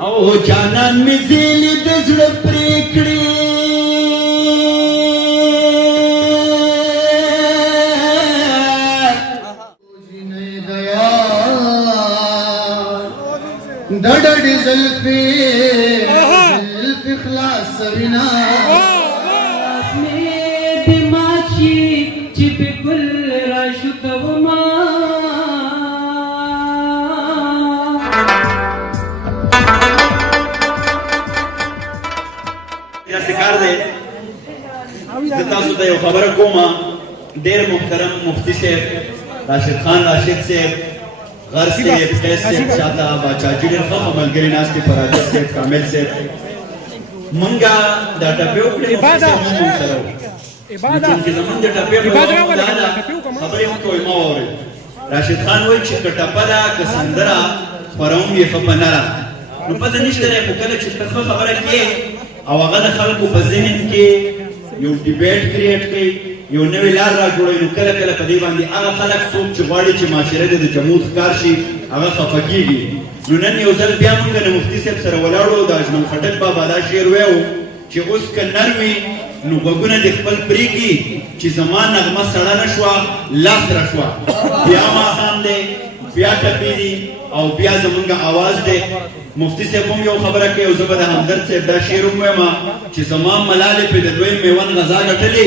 او جانان می زیلی د زړه پریکړې دړډې زلفې خلاص وینا مې دماغ شي چې بالکل را شو کوما یا سکار دی د تاسو ته یو خبره کومه ډېر محترم مفتی صاحب راشد خان راشد صاحب غر صاحب فیض صاحب شاته باچا جي ډېر ښه ملګري ناست دي فراجت صاحب کامل صاحب مونږه دا ټپې وکړې مفتی صاحب مونږ سره وو چونکې زمونږ د ټپې خبرې مو کوئ ما واورئ راشد خان وایي چې که ټپه ده که سندره خپروم یې ښه په نره نو پته نشته دی خو کله چې ته ښه خبره کوې او هغه د خلکو په ذهن کې یو ډیبیټ کریټ کوي یو نوې لار را جوړوي نو کله کله په دې باندې هغه خلک څوک چې غواړي چې معاشره د جمود ښکار شي هغه خفه کېږي نو نن یو ځل بیا موږ د مفتي صاحب سره ولاړو د اجمل خټک بابا دا شعر ویو چې اوس که نر وي نو غوږونه دې خپل پرېږدي چې زما نغمه سړه نه شوه لاس را شوه بیا ماښام دی بیا ټپې دي او بیا زمونږ اواز دی مفتی صاحب هم یو خبره کوي او زه به د همدرد صاحب دا شعر هم وایم چې زما ملالې پې د دویم میوند غذا ګټلې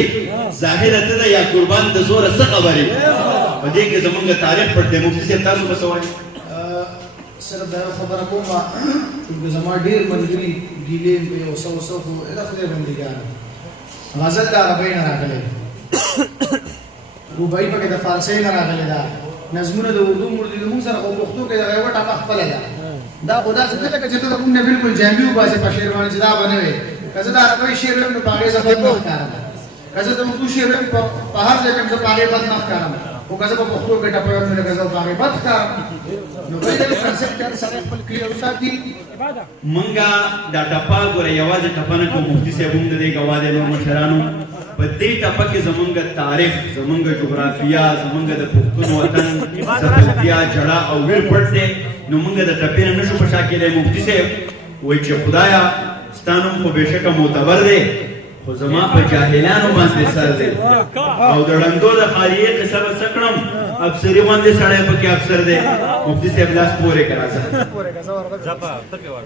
ظاهره ته ده یا قربان د زوره څه خبرې په دې کې زمونږ تاریخ پټ دی مفتی صاحب تاسو به څه وایي صرف دا یو خبره کوم چې زما ډېر ملګري ګیلې یو څه خو هغه خدای بندګان غزل د عربۍ نه راغلی روبایي پکې د فارسۍ نه راغلی ده نظمونه د اردو مردي زموږ سره خو پښتو کې دغه یوه ټاپه خپله ده دا خو داسې نه لکه چې ته د کوم نه بلکل جامې وباسې په شعر باندې چې دا به نه وي که زه د عربۍ شعر ویم نو په هغې زه بد نه ښکارم که زه د اردو شعر ویم په هر ځای کې زه په هغې بد نه ښکارم خو که زه په پښتو کې ټپه ویم نو لکه زه په هغې بد ښکارم نو بل دغه کنسپټ هر سړی خپل کلیر وساتي مونږه دا ټپه ګوره یوازې ټپه نه کوو مفتي صاحب هم د دې ګواه دی نور مشرانو په دې ټپه کې زمونږ تاریخ زمونږ جغرافیه زمونږ د پښتون وطن سپتیا جړه او ویر پټ دی نو مونږ د ټپې نه نشو په شا کېدی مفتي صاحب وایي چې خدایه ستا نوم خو بېشکه معتبر دی خو زما په جاهلانو باندې سر دی او د ړندو د خالیې قصه به څه کړم افسري غوندې سړی پکې افسر دی مفتي صاحب لاس پورې که راځه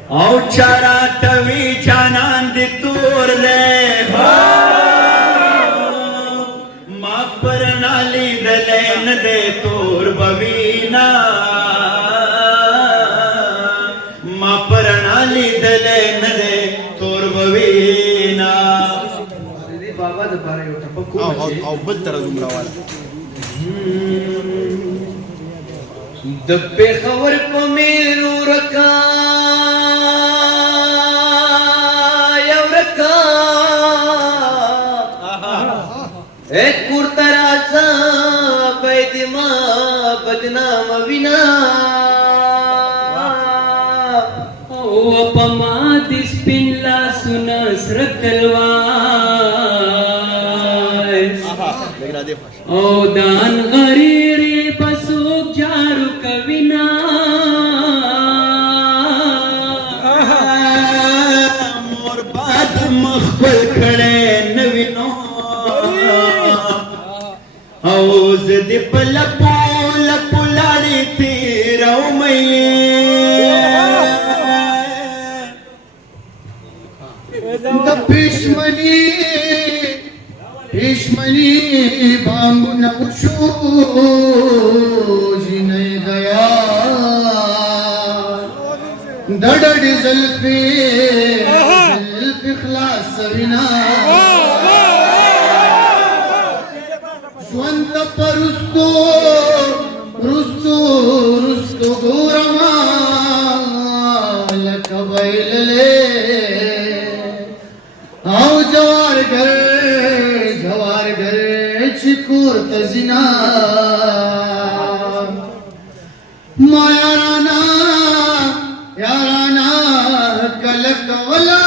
او چا راته وي جانان دې تور دی ما پرنا لیدلی نه دی تور به وینا ما پرنا لیدلی نه دی تور به وینا بابا د پاره یو ټپه کوم او بل طرز عمرواله د پېښور په میرو رکا یو رکا ایک کورته راځه باید ما بدنام وینا او په ما د سپین لاسونه سره تلوار او دان غریری پسوک جارو کوینا مور باد مخبل کھڑے نوینو او زد پلپو لپو لاری تیرو مئی د پېشمني بانګونه وشو جینۍ دیا دړډې زلفې خلاص وینا ژوند ته په رستو ګورما لکه بایللې او جوارګر چې کور ته زینا ما یارانا کله کولا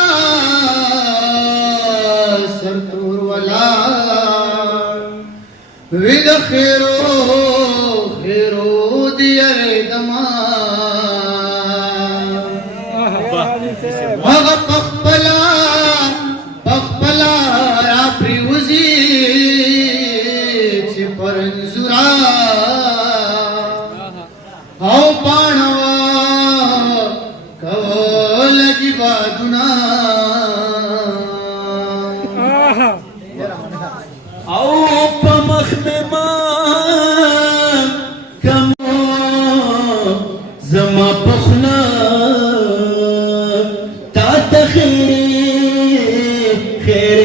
سرتور ولا وی د خیرو دیاره دما هغه پخپلا را پریوزی چې پرنزورا او پانوا کولگی بادونا او پمخ میں مان کم زما پخنا تا تخیر خیر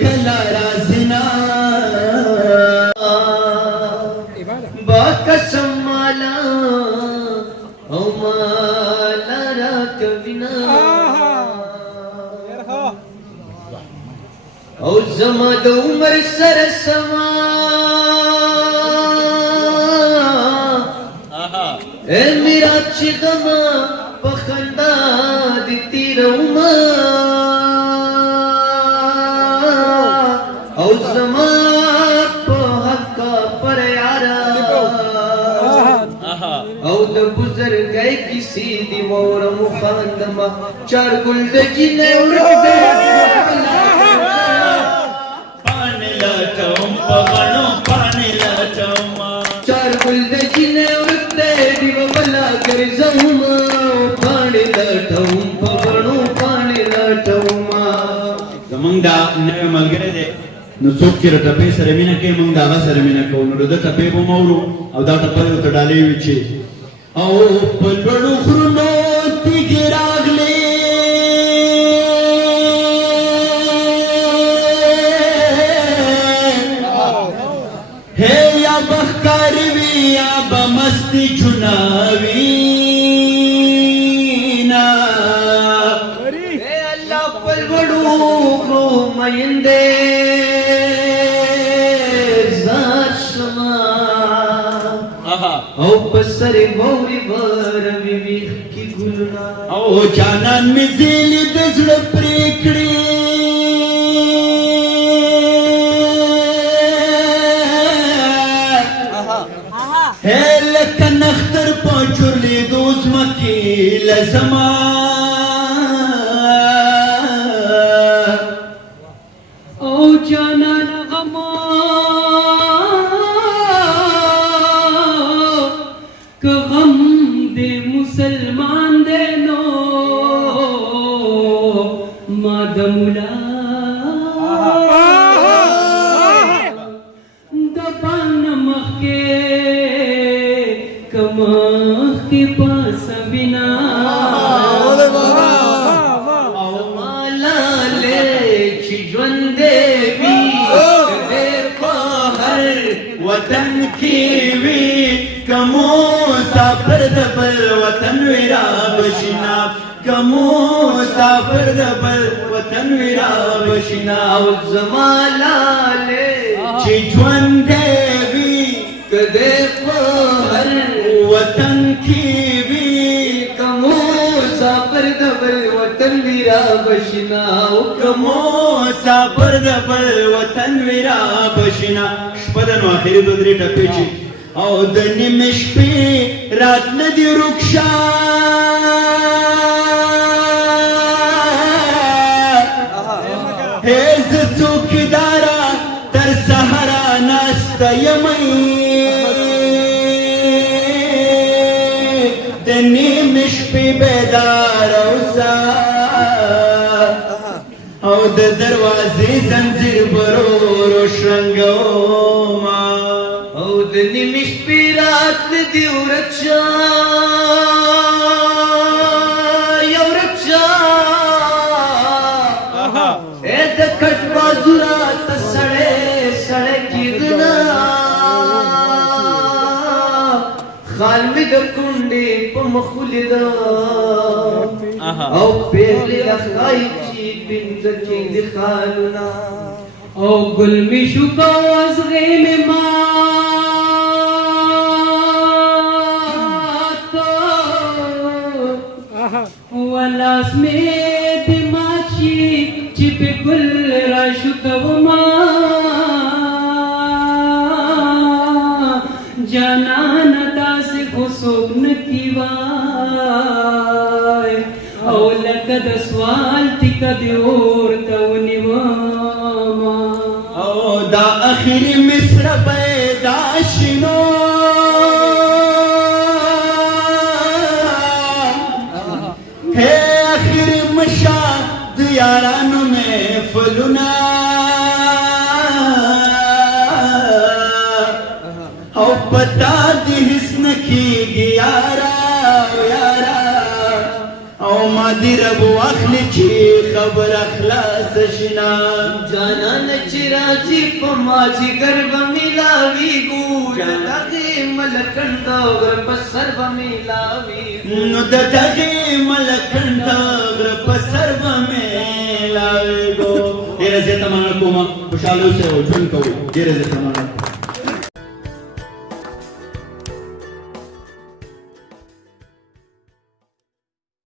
کلا رازنا با قسم مالا او مالا را کوینا او زما د عمر سر سما اے میرا چې غما پخندا د تیروما او زما په حق پر یارا او د بزرګۍ کسی دی مور مخاندما چار ګل د جنې ورته پانی لټوم پغنو پانی لټوم چار ګل د جنې ورته دی ولا ګرځوم پانی لټوم پغنو پانی لټوم زمونږ دا نوی ملګری دی نو څوک چې د ټپې سره مینه کوي موږ د هغه سره مینه کوو نو د ټپې به مورو او دا ټپه ورته ډالۍ وي چې او په لوړو غرونو تیږې راغلې ہے یا بخکاری وی یا بمستی چناوی نا اے اللہ پر وڑو رو مہندے زار شما او پسر بوری بروی ویخ کی گلنا او جانان می زیلی دزل پریکڑی ہے لکن اختر پانچور لی دوز مکی لزمان او جانان غما کہ غم دے مسلمان دے نو مادمولا دبان مخ کے کمخ کے پاس بنا مالا لے چی جوندے وی دے قہر وطن کی وی کمو سافر دبل وطن ویرا بشنا کمو سافر دبل وطن ویرا بشنا او زمالا لے چی جوندے وی کدے قہر وطن کی وی کمو سافر دبل وطن ویرا بشنا کمو سافر دبل وطن ویرا بشنا شپدن و آخری دو دری ٹپی چی او د نیمې شپې رات نه دی رکشا هیز څوکیدارا تر سهارا ناسته یمه د نیمې شپې بیدار اوسه او د دروازې زنځیر برورو شرنګومه او د نیمش پیرات دی ورچا یو رچا اے د کټ بازورا تسړې سړې کیدنا خال می د کونډې په مخولې دا او پیغلې اخای چی بنت کې د خالنا او گل می شو کو از غیم ما ولاس میں دماغی چپ گل راشو کوما جانا ندا سے خسوب نکیوائے او لکه د سوال ټیکه دې ورته ونیومه او دا اخري مصر پیدا شنو ہے اخري مشاد یارانو محفلونه او پتا دې هیڅ نه کېږي یارا او ما دی رب واخلی چی خبر اخلاص شنا جانان چې راځي په ما جګر به میلاویږو دغې ملکن د غره په سر به میلاویږو نو د دغې ملکن د غره په سر به میلاویږو ډېره زیاته مننه کوم خوشحاله اوسئ او ژوند کوئ ډېره زیاته مننه